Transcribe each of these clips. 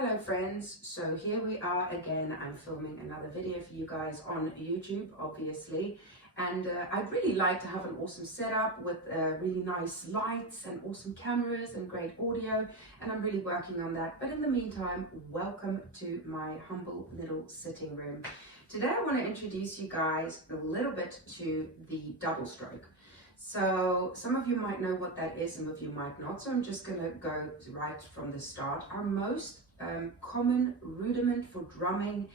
Hello friends, so here we are again. I'm filming another video for you guys on YouTube, obviously, and I'd really like to have an awesome setup with really nice lights and awesome cameras and great audio, and I'm really working on that. But in the meantime, welcome to my humble little sitting room. Today I want to introduce you guys a little bit to the double stroke. So some of you might know what that is, some of you might not, so I'm just going to go right from the start. Our most common rudiment for drumming,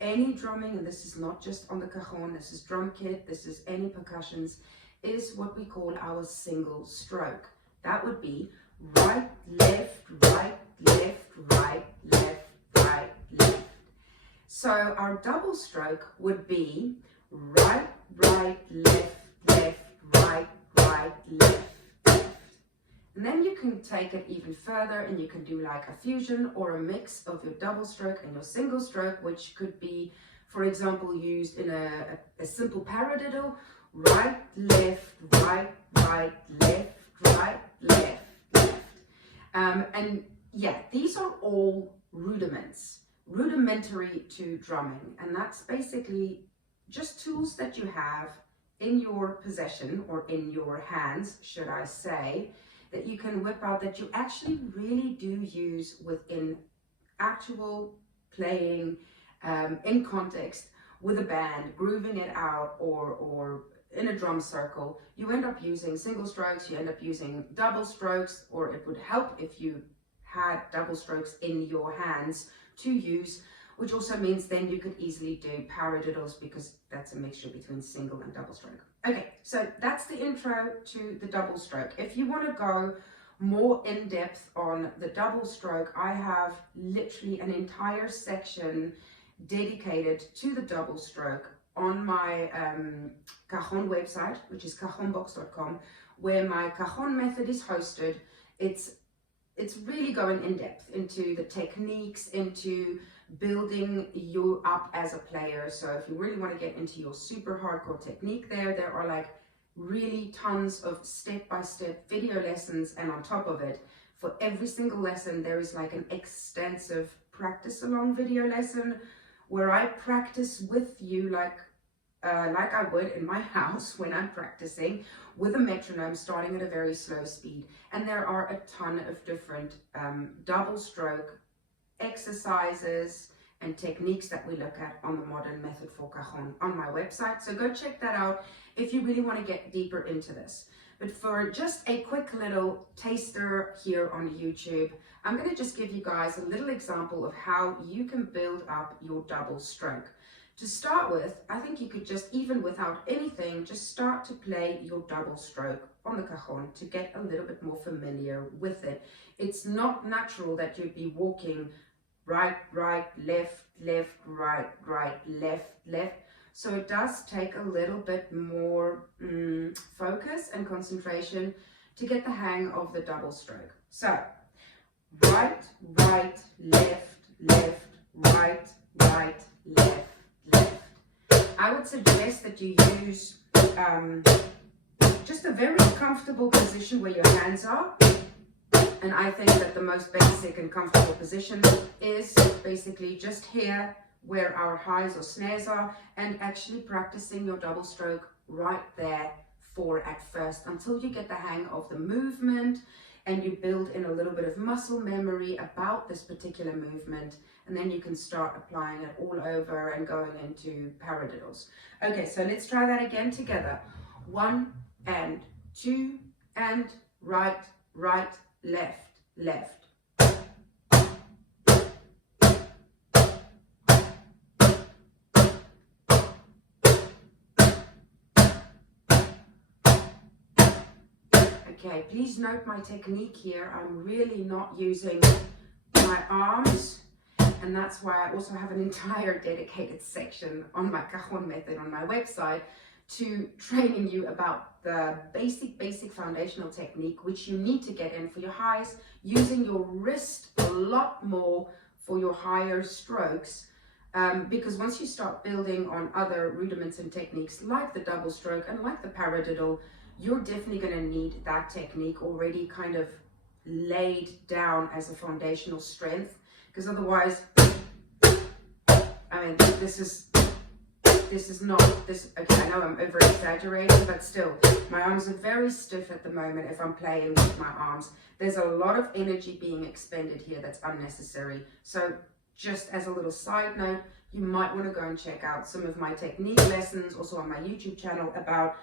any drumming, and this is not just on the cajon, this is drum kit, this is any percussions, is what we call our single stroke. That would be right, left, right, left, right, left, right, left. So our double stroke would be right, right, left, left, right, right, left, left. And then you can take it even further and you can do like a fusion or a mix of your double stroke and your single stroke, which could be, for example, used in a simple paradiddle: right, left, right, right, left, right, left, left. And yeah, these are all rudimentary to drumming, and that's basically just tools that you have in your possession, or in your hands, should I say, that you can whip out, that you actually really do use within actual playing, in context with a band, grooving it out, or in a drum circle. You end up using single strokes, you end up using double strokes, or it would help if you had double strokes in your hands to use, which also means then you could easily do paradiddles, because that's a mixture between single and double stroke. Okay, so that's the intro to the double stroke. If you want to go more in depth on the double stroke, I have literally an entire section dedicated to the double stroke on my Cajon website, which is cajonbox.com, where my Cajon method is hosted. It's really going in depth into the techniques, into building you up as a player. So if you really want to get into your super hardcore technique, there are like really tons of step-by-step video lessons, and on top of it, for every single lesson there is like an extensive practice along video lesson where I practice with you like I would in my house when I'm practicing, with a metronome, starting at a very slow speed. And there are a ton of different double stroke exercises and techniques that we look at on the modern method for Cajon on my website. So go check that out if you really want to get deeper into this. But for just a quick little taster here on YouTube, I'm going to just give you guys a little example of how you can build up your double stroke. To start with, I think you could just, even without anything, just start to play your double stroke on the cajon to get a little bit more familiar with it. It's not natural that you'd be walking right, right, left, left, right, right, left, left. So it does take a little bit more focus and concentration to get the hang of the double stroke. So right, right, left, left, right, right, left, left. I would suggest that you use just a very comfortable position where your hands are. And I think that the most basic and comfortable position is basically just here where our highs or snares are, and actually practicing your double stroke right there at first, until you get the hang of the movement and you build in a little bit of muscle memory about this particular movement, and then you can start applying it all over and going into paradiddles. Okay, so let's try that again together. 1 and 2 and right, right, left, left. Okay, please note my technique here. I'm really not using my arms, and that's why I also have an entire dedicated section on my Cajon method on my website to training you about the basic foundational technique, which you need to get in for your highs, using your wrist a lot more for your higher strokes, because once you start building on other rudiments and techniques like the double stroke and like the paradiddle, you're definitely going to need that technique already kind of laid down as a foundational strength because otherwise, I mean, this is not, okay, I know I'm over exaggerating, but still, my arms are very stiff at the moment if I'm playing with my arms. There's a lot of energy being expended here that's unnecessary. So just as a little side note, you might want to go and check out some of my technique lessons also on my YouTube channel about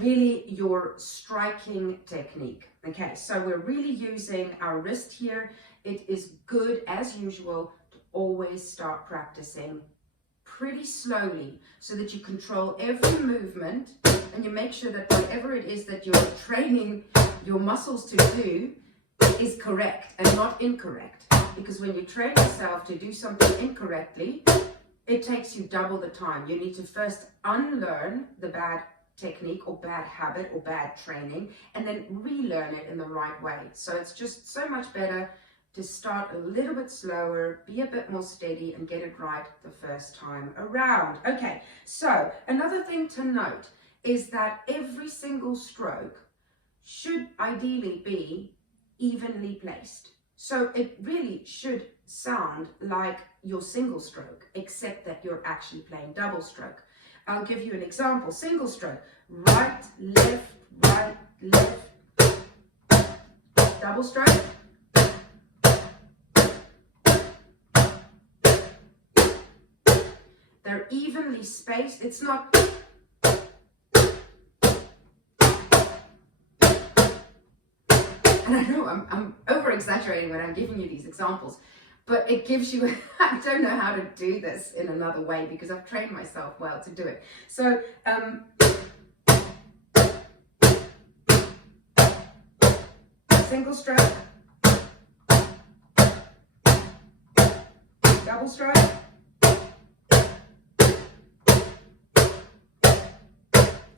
really your striking technique. Okay, so we're really using our wrist here. It is good, as usual, to always start practicing pretty slowly so that you control every movement and you make sure that whatever it is that you're training your muscles to do is correct and not incorrect. Because when you train yourself to do something incorrectly, it takes you double the time. You need to first unlearn the bad technique or bad habit or bad training and then relearn it in the right way. So it's just so much better to start a little bit slower, be a bit more steady and get it right the first time around. Okay, so another thing to note is that every single stroke should ideally be evenly placed. So it really should sound like your single stroke, except that you're actually playing double stroke. I'll give you an example. Single stroke, right, left, right, left. Double stroke. They're evenly spaced. It's not... And I know I'm over-exaggerating when I'm giving you these examples, but it gives you... I don't know how to do this in another way because I've trained myself well to do it. So, single stroke, double stroke,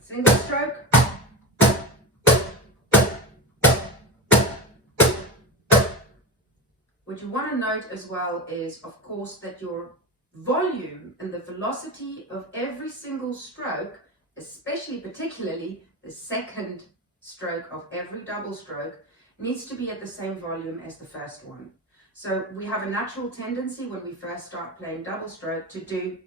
single stroke, what you want to note as well is, of course, that your volume and the velocity of every single stroke, especially particularly the second stroke of every double stroke, needs to be at the same volume as the first one. So we have a natural tendency when we first start playing double stroke to do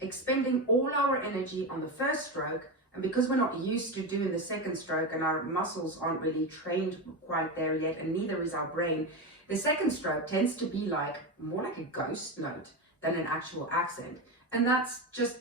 expending all our energy on the first stroke, and because we're not used to doing the second stroke and our muscles aren't really trained quite there yet, and neither is our brain, the second stroke tends to be more like a ghost note than an actual accent. And that's just,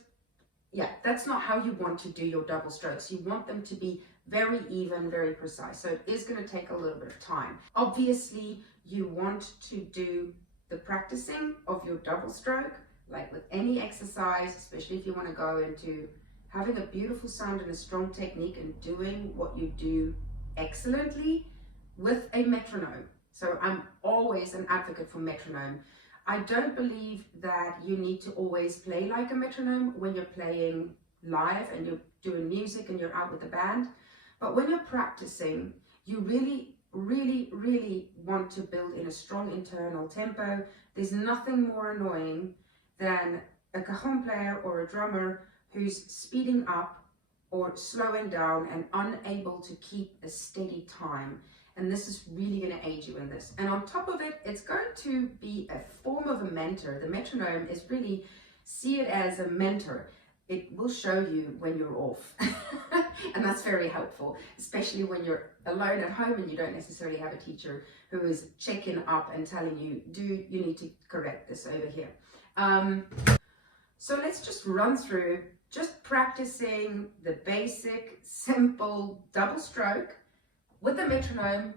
yeah, that's not how you want to do your double strokes. You want them to be very even, very precise. So it is going to take a little bit of time. Obviously, you want to do the practicing of your double stroke, like with any exercise, especially if you want to go into having a beautiful sound and a strong technique and doing what you do excellently with a metronome. So I'm always an advocate for metronome. I don't believe that you need to always play like a metronome when you're playing live and you're doing music and you're out with the band. But when you're practicing, you really want to build in a strong internal tempo. There's nothing more annoying than a cajon player or a drummer who's speeding up or slowing down and unable to keep a steady time. And this is really going to aid you in this. And on top of it, it's going to be a form of a mentor. The metronome is really, see it as a mentor. It will show you when you're off. And that's very helpful, especially when you're alone at home and you don't necessarily have a teacher who is checking up and telling you, you need to correct this over here. So let's just run through just practicing the basic, simple double stroke with the metronome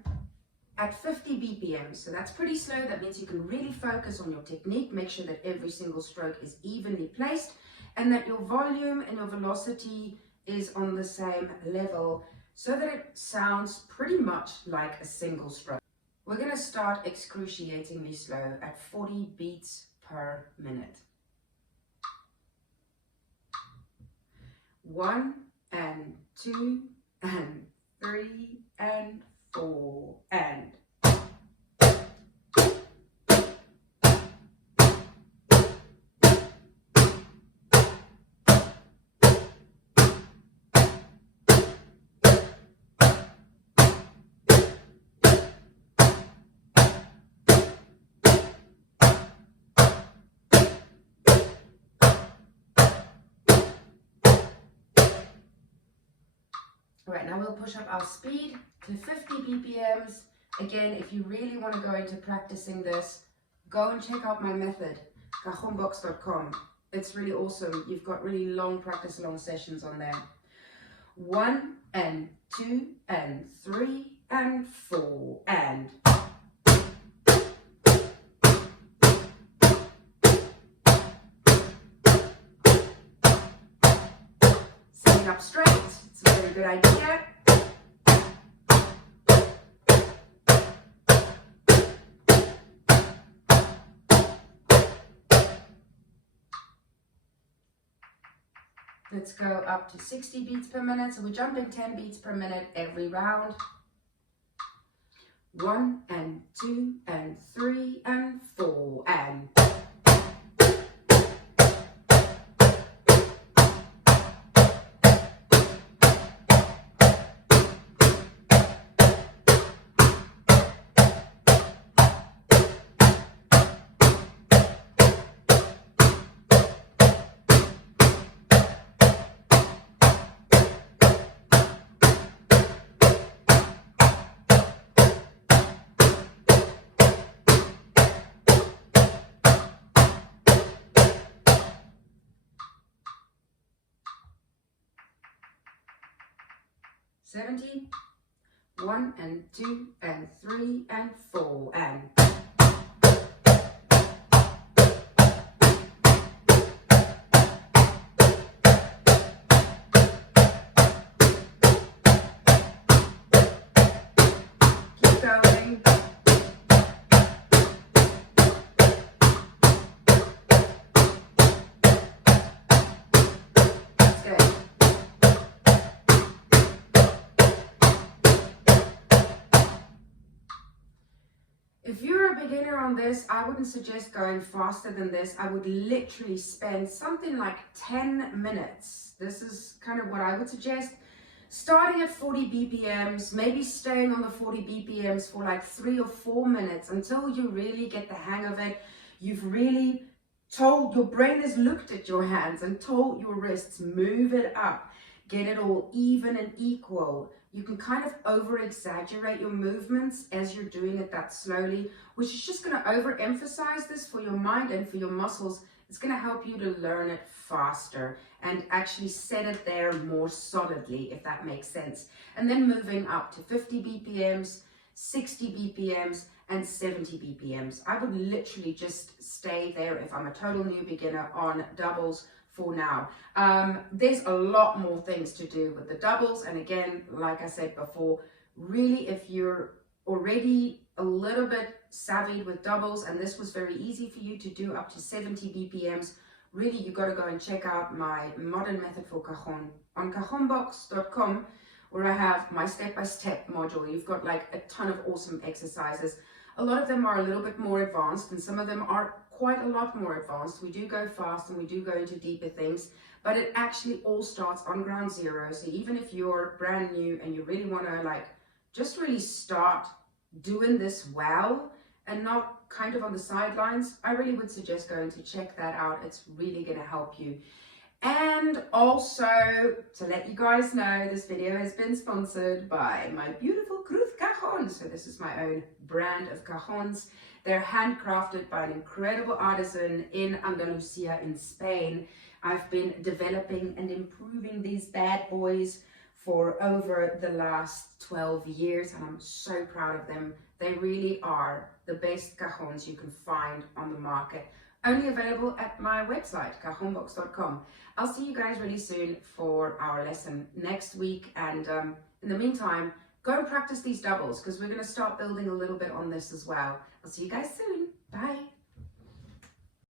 at 50 BPM. So that's pretty slow. That means you can really focus on your technique, make sure that every single stroke is evenly placed and that your volume and your velocity is on the same level so that it sounds pretty much like a single stroke. We're going to start excruciatingly slow at 40 beats per minute. 1 and 2 and 3 and 4 and All right, now we'll push up our speed to 50 BPMs. Again, if you really want to go into practicing this, go and check out my method, cajonbox.com. It's really awesome. You've got really long practice, long sessions on there. 1 and 2 and 3 and 4 and... Sitting up straight, it's a very good idea. Let's go up to 60 beats per minute. So we're jumping 10 beats per minute every round. 1 and 2 and 3 and 4 and... "70, 1 and 2 and 3 and 4 and... Keep going. That's good. If you're a beginner on this, I wouldn't suggest going faster than this. I would literally spend something like 10 minutes. This is kind of what I would suggest. Starting at 40 BPMs, maybe staying on the 40 BPMs for like 3 or 4 minutes until you really get the hang of it. You've really told, your brain has looked at your hands and told your wrists, move it up, get it all even and equal. You can kind of over-exaggerate your movements as you're doing it that slowly, which is just going to overemphasize this for your mind and for your muscles. It's going to help you to learn it faster and actually set it there more solidly, if that makes sense. And then moving up to 50 BPMs, 60 BPMs, and 70 BPMs. I would literally just stay there if I'm a total new beginner on doubles for now. There's a lot more things to do with the doubles, and again, like I said before, really if you're already a little bit savvy with doubles and this was very easy for you to do up to 70 BPMs, really you got to go and check out my modern method for Cajon on cajonbox.com, where I have my step-by-step module. You've got like a ton of awesome exercises. A lot of them are a little bit more advanced and some of them are quite a lot more advanced. We do go fast and we do go into deeper things, but it actually all starts on ground zero. So even if you're brand new and you really want to like just really start doing this well and not kind of on the sidelines, I really would suggest going to check that out. It's really going to help you. And also to let you guys know, this video has been sponsored by my beautiful Cruz Cajon. So this is my own brand of cajons. They're handcrafted by an incredible artisan in Andalusia in Spain. I've been developing and improving these bad boys for over the last 12 years and I'm so proud of them. They really are the best cajons you can find on the market. Only available at my website, cajonbox.com. I'll see you guys really soon for our lesson next week, and in the meantime, go and practice these doubles because we're going to start building a little bit on this as well. I'll see you guys soon. Bye.